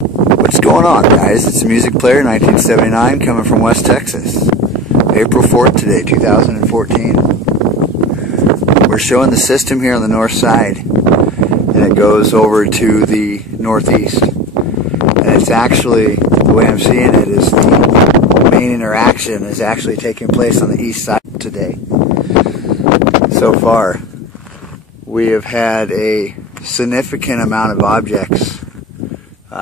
What's going on, guys? It's the Music Player 1979 coming from West Texas. April 4th today, 2014. We're showing the system here on the north side, and it goes over to the northeast. And it's actually, the way I'm seeing it, is the main interaction is actually taking place on the east side today. So far, we have had a significant amount of objects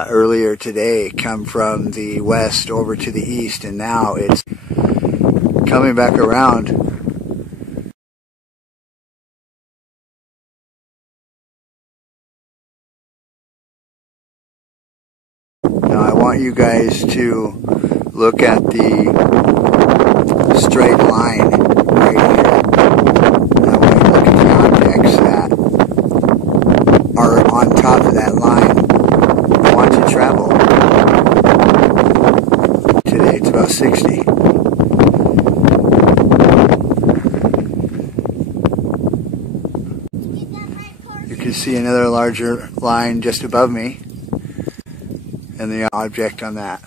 earlier today come from the west over to the east, and now it's coming back around. Now I want you guys to look at the straight line right here. Now when you look at the objects that are on top of that line, I want you to travel. Today it's about 60. You can see another larger line just above me, and the object on that,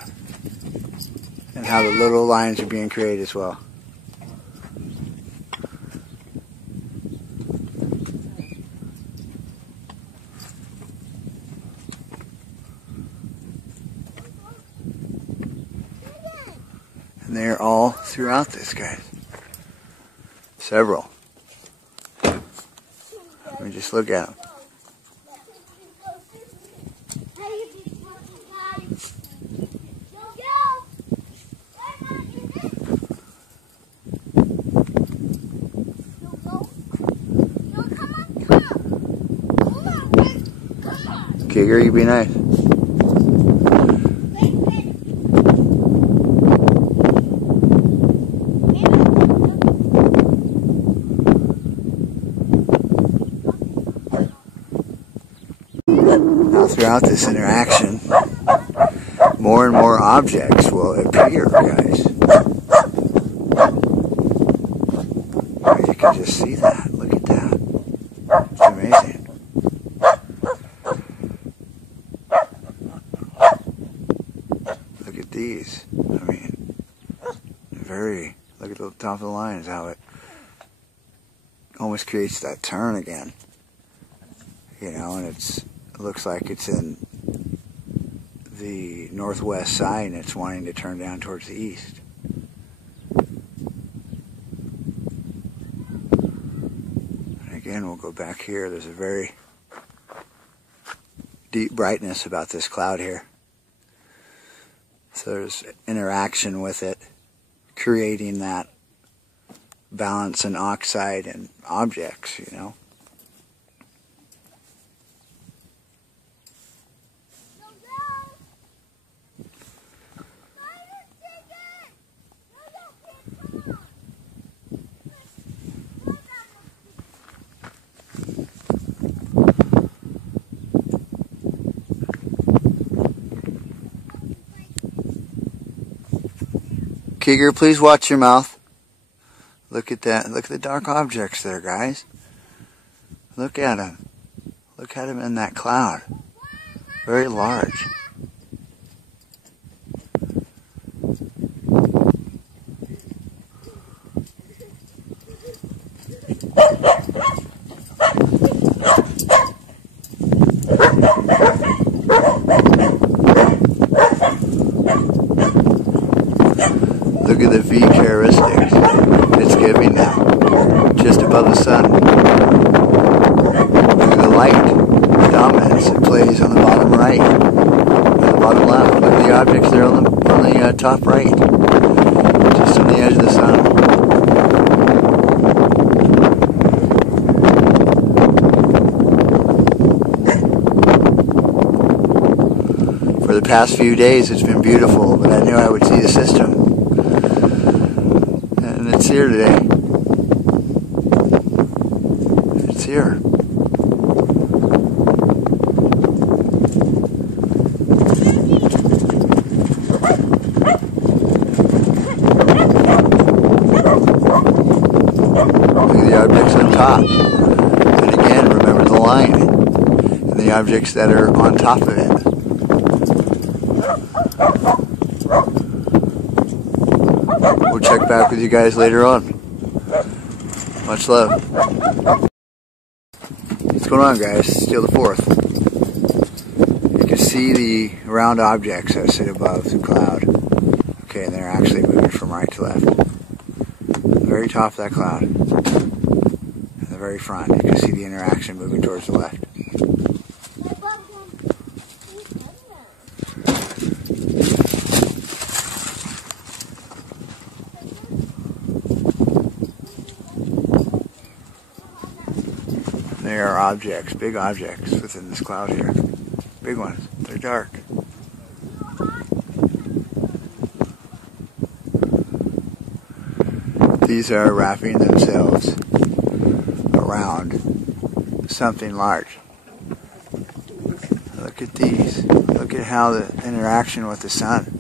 and how the little lines are being created as well. And they're all throughout this, guys. Several. Let me just look at them. Kiger, you be nice. Now throughout this interaction, more and more objects will appear, guys. You can just see that. Look at that. It's amazing. Look at these. I mean, look at the top of the lines, how it almost creates that turn again. You know, and it looks like it's in the northwest side and it's wanting to turn down towards the east. And again, we'll go back here. There's a very deep brightness about this cloud here. So there's interaction with it, creating that balance in oxide and objects, you know. Kiger, please watch your mouth. Look at that. Look at the dark objects there, guys. Look at them. Look at them in that cloud. Very large. Look at the V characteristics it's giving now, just above the sun. Look at the light dominance it plays on the bottom right, and the bottom left. Look at the objects there on the top right, just on the edge of the sun. For the past few days it's been beautiful, but I knew I would see the system. And it's here today. It's here. Look at the objects on top. And again, remember the line. And the objects that are on top of it. We'll check back with you guys later on. Much love. What's going on, guys? Still the 4th. You can see the round objects that sit above the cloud. Okay, and they're actually moving from right to left. The very top of that cloud. And the very front, you can see the interaction moving towards the left. There are objects, big objects within this cloud here. Big ones. They're dark. These are wrapping themselves around something large. Look at these. Look at how the interaction with the sun.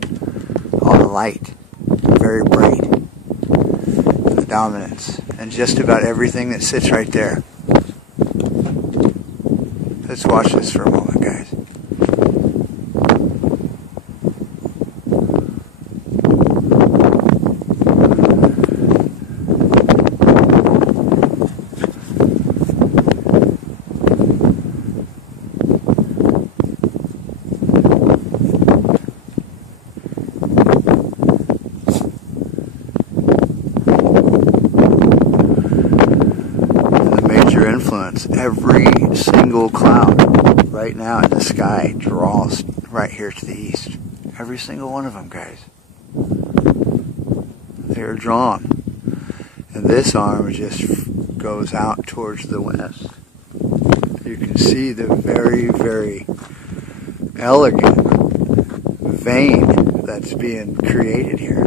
All the light. Very bright. The dominance. And just about everything that sits right there. Let's watch this for a moment, guys. Influence. Every single cloud right now in the sky draws right here to the east. Every single one of them, guys. They are drawn. And this arm just goes out towards the west. You can see the very, very elegant vein that's being created here.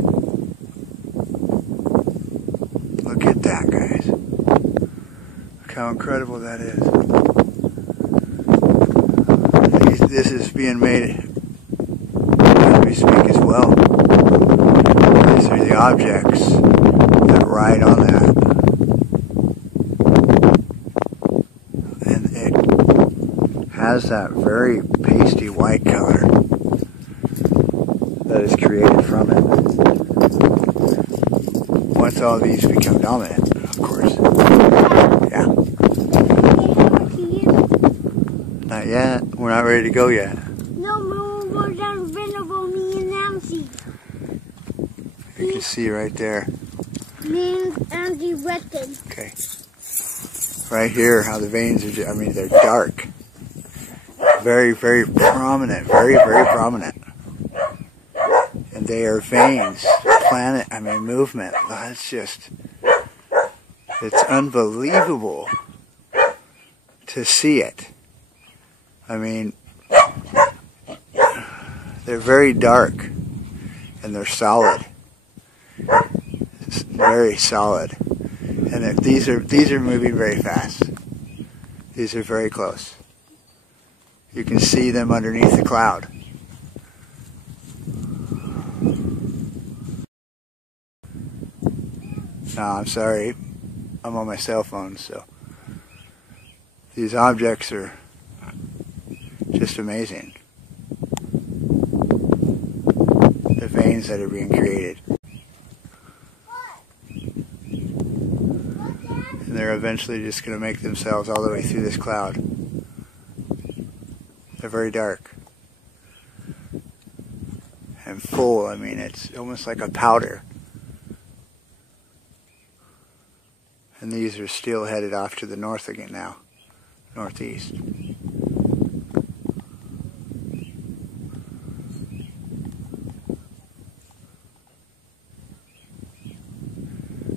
Look at that, guys. How incredible that is. This is being made as we speak as well. These are the objects that ride on that. And it has that very pasty white color that is created from it. Once all these become dominant, of course. Yeah. Not yet. We're not ready to go yet. No, we're just available, me and Nancy. You can see right there. Me and Nancy Wetton. Okay. Right here, how the veins are, I mean, they're dark. Very, very prominent. Very, very prominent. And they are veins. Movement. That's just... It's unbelievable to see it. I mean, they're very dark and they're solid. It's very solid. And these are moving very fast. These are very close. You can see them underneath the cloud. No, I'm sorry. I'm on my cell phone, so these objects are just amazing. The veins that are being created. And they're eventually just going to make themselves all the way through this cloud. They're very dark. And full, I mean, it's almost like a powder. And these are still headed off to the north again now. Northeast.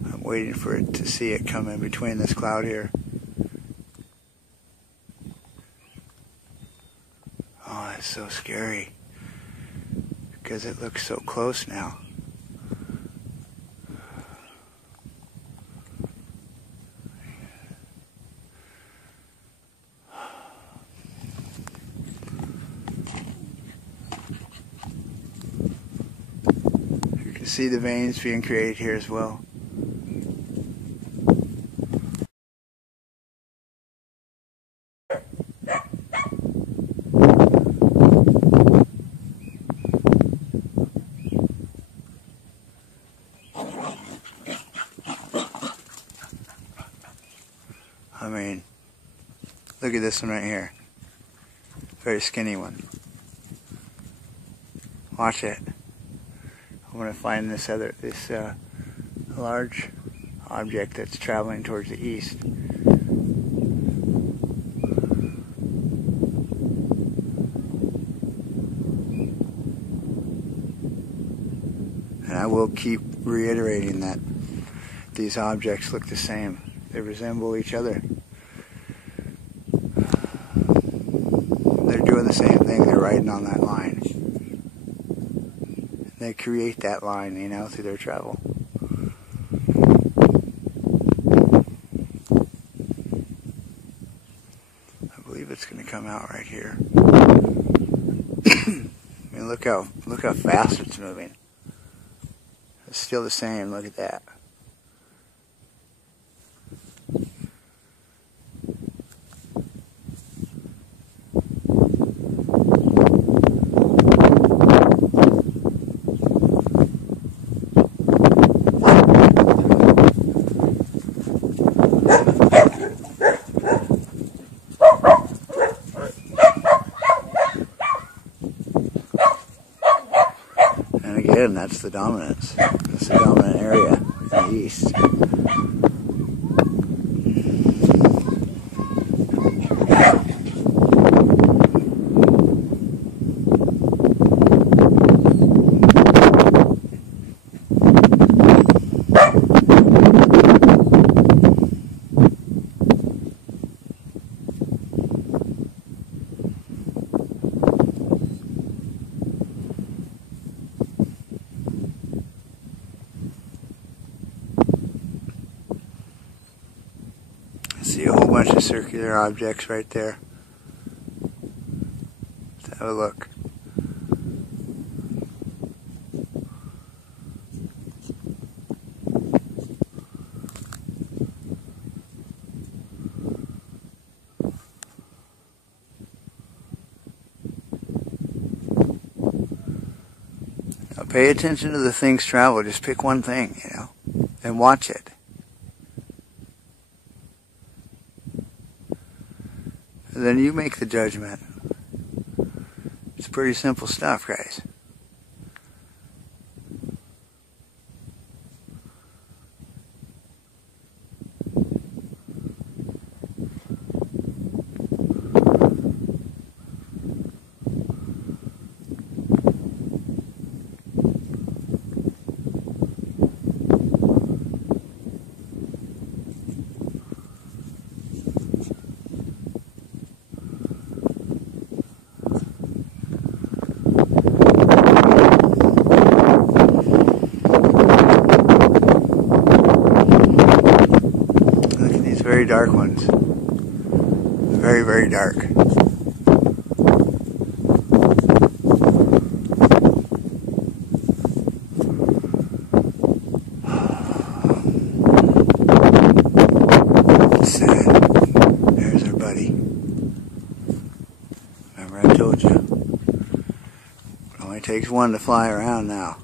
I'm waiting for it to see it come in between this cloud here. Oh, that's so scary. Because it looks so close now. See the veins being created here as well. Look at this one right here. Very skinny one. Watch it. I'm going to find this large object that's traveling towards the east. And I will keep reiterating that these objects look the same. They resemble each other. They're doing the same thing. They're riding on that line. They create that line, you know, through their travel. I believe it's going to come out right here. I mean, look how fast it's moving. It's still the same. Look at that. And again, that's the dominance. That's the dominant area in the east. See a whole bunch of circular objects right there. Let's have a look. Now pay attention to the things travel. Just pick one thing, you know, and watch it. Then you make the judgment. It's pretty simple stuff, guys. Very dark ones. Very, very dark. Sad. There's our buddy. Remember I told you. It only takes one to fly around now.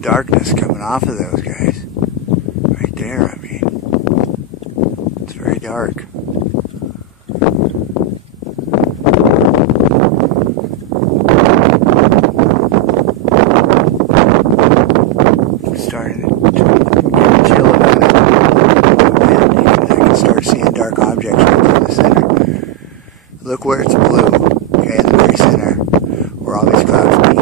Darkness coming off of those guys. Right there, I mean. It's very dark. It's starting to get chill about it. I can start seeing dark objects right there in the center. Look where it's blue. Okay, in the very center. Where all these clouds meet.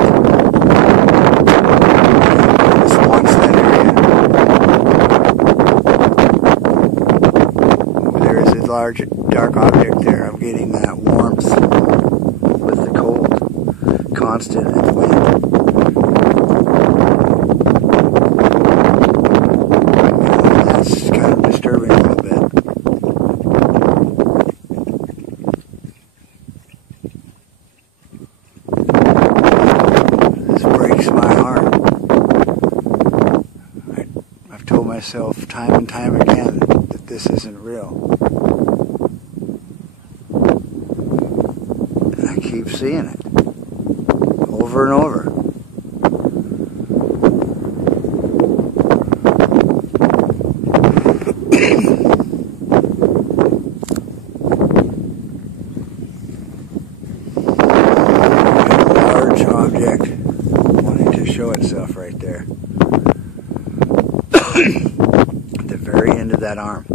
Large dark object there. I'm getting that warmth with the cold constant in the wind. And that's kind of disturbing a little bit. This breaks my heart. understand that this isn't real. And I keep seeing it over and over. Large object wanting to show itself right there. At the very end of that arm.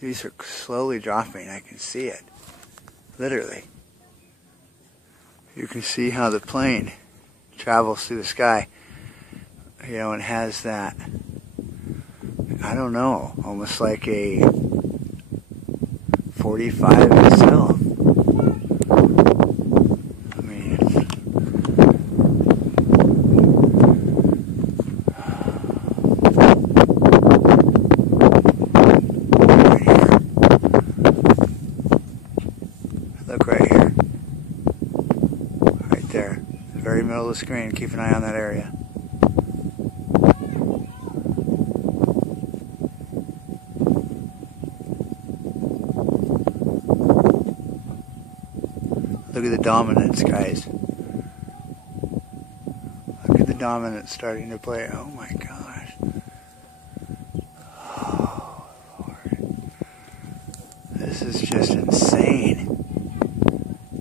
These are slowly dropping. I can see it. Literally. You can see how the plane travels through the sky. You know, and has that, I don't know, almost like a 45 itself. I mean, look right here. Right there. The very middle of the screen. Keep an eye on that area. Look at the dominance, guys. Look at the dominance starting to play. Oh my gosh. Oh, Lord. This is just insane.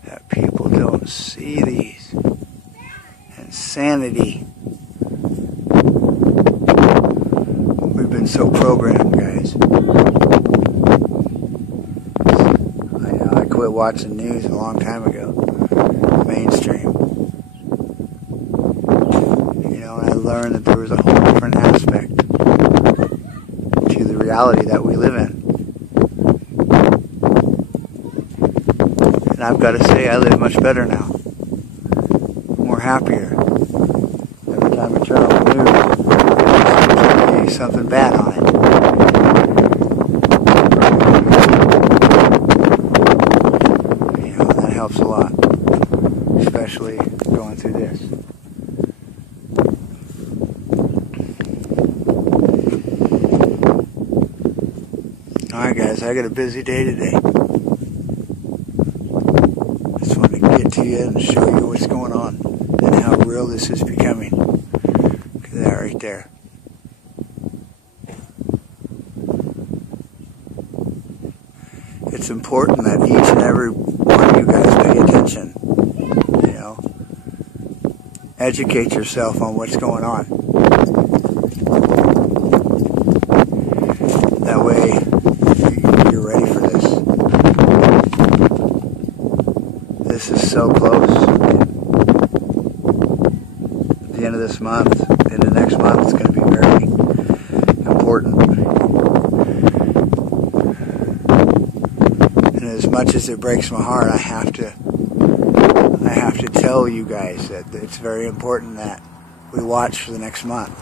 That people don't see these. Insanity. We've been so programmed, guys. I quit watching news a long time ago. Mainstream. You know, and I learned that there was a whole different aspect to the reality that we live in. And I've got to say, I live much better now. More happier. Every time I turn on the news, there seems to be something bad on it. You know, that helps a lot. Especially going through this. Alright guys, I got a busy day today. Just want to get to you and show you what's going on and how real this is becoming. Look at that right there. It's important that each and every one of you guys pay attention. You know, educate yourself on what's going on. That way, you're ready for this. This is so close. At the end of this month, into next month, it's going to be very important. And as much as it breaks my heart, I have to tell you guys that it's very important that we watch for the next month.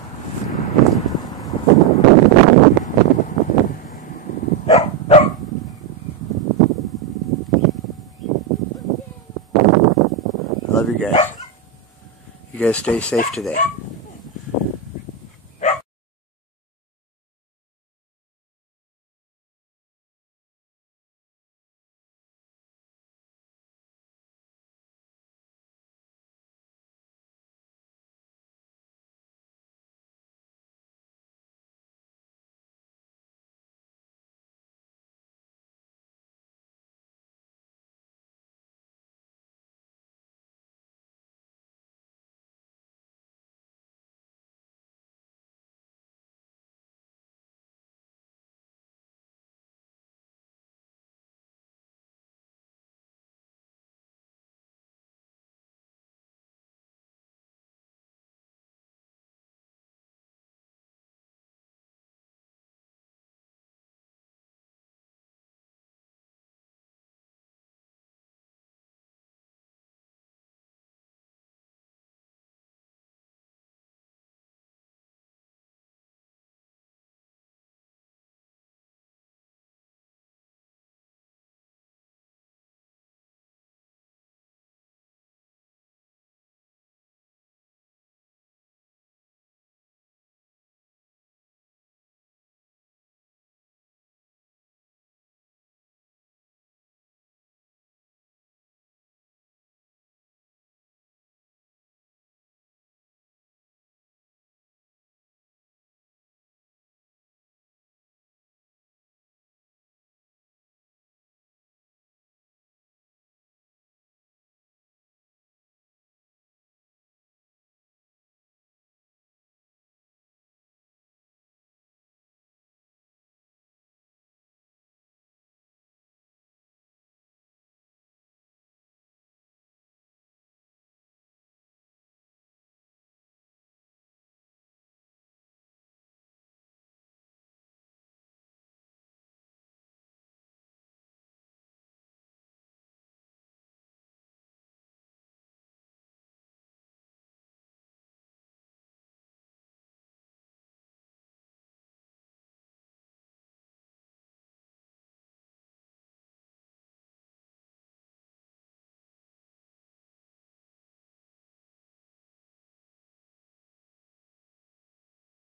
I love you guys. You guys stay safe today.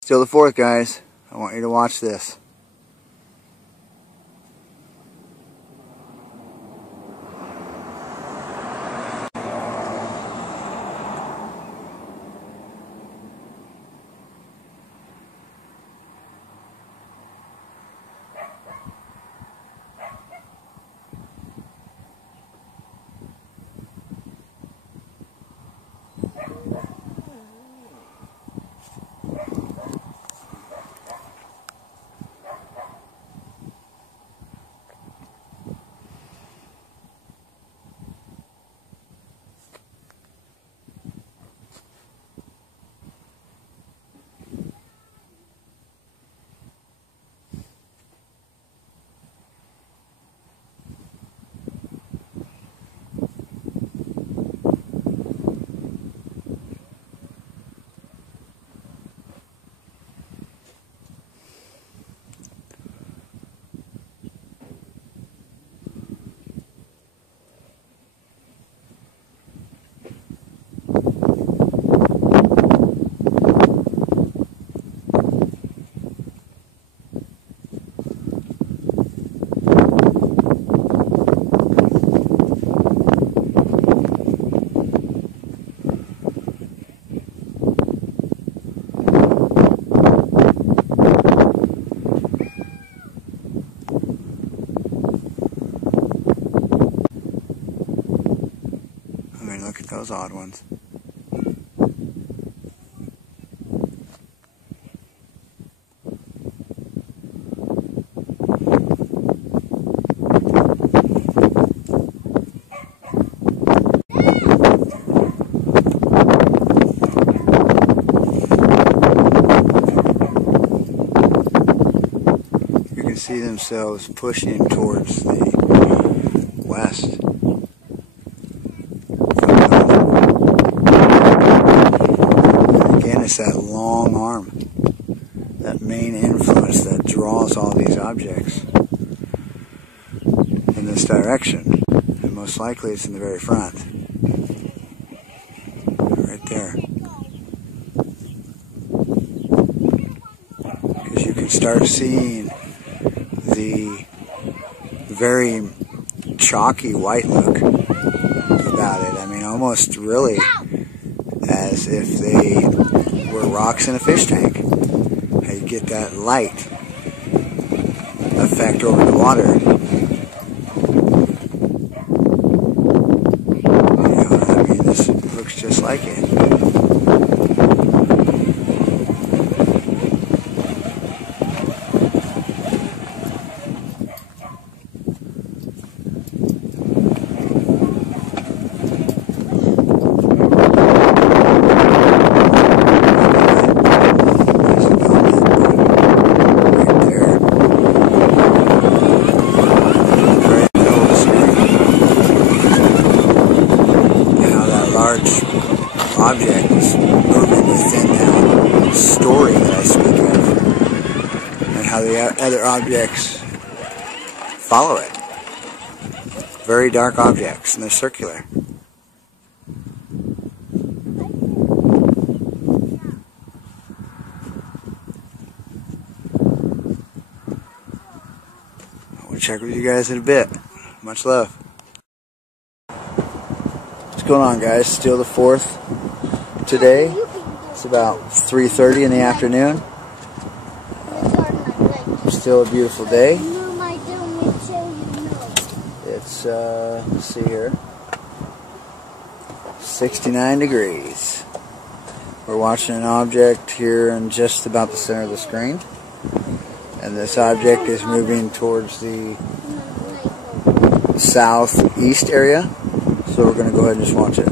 Still the 4th, guys. I want you to watch this. Look at those odd ones. You can see themselves pushing towards the west. It's that long arm, that main influence that draws all these objects in this direction. And most likely it's in the very front. Right there. Because you can start seeing the very chalky white look about it. I mean, almost really as if they were rocks in a fish tank. How you get that light effect over the water. You know, I mean, this looks just like it. Object is moving within that story that I speak of, and how the other objects follow it. Very dark objects, and they're circular. I'll check with you guys in a bit. Much love. What's going on, guys? Still the 4th. Today, it's about 3:30 in the afternoon. Still a beautiful day. It's, let's see here, 69 degrees. We're watching an object here in just about the center of the screen. And this object is moving towards the southeast area. So we're going to go ahead and just watch it.